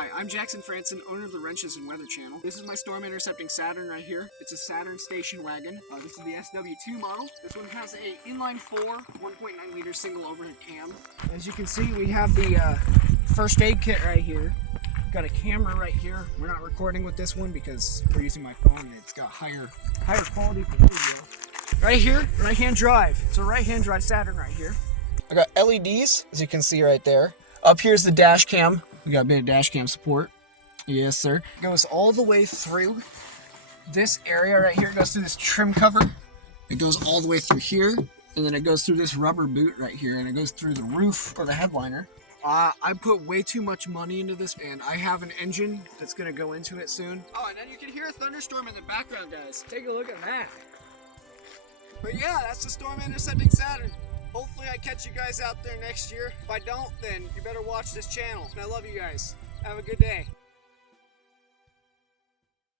Hi, I'm Jackson Franson, owner of the Wrenches and Weather channel. This is my storm intercepting Saturn right here. It's a Saturn station wagon. This is the SW2 model. This one has a inline 4, 1.9 meter single overhead cam. As you can see, we have the first aid kit right here. Got a camera right here. We're not recording with this one because we're using my phone and it's got higher quality video. Right here, right-hand drive. It's a right-hand drive Saturn right here. I got LEDs, as you can see right there. Up here's the dash cam. We got a bit of dash cam support. Yes, sir. It goes all the way through this area right here. It goes through this trim cover. It goes all the way through here, and then it goes through this rubber boot right here, and it goes through the roof or the headliner. I put way too much money into this, and I have an engine that's gonna go into it soon. Oh, and then you can hear a thunderstorm in the background, guys. Take a look at that. But yeah, that's the storm intercepting Saturn. Hopefully I catch you guys out there next year. If I don't, then you better watch this channel. And I love you guys. Have a good day.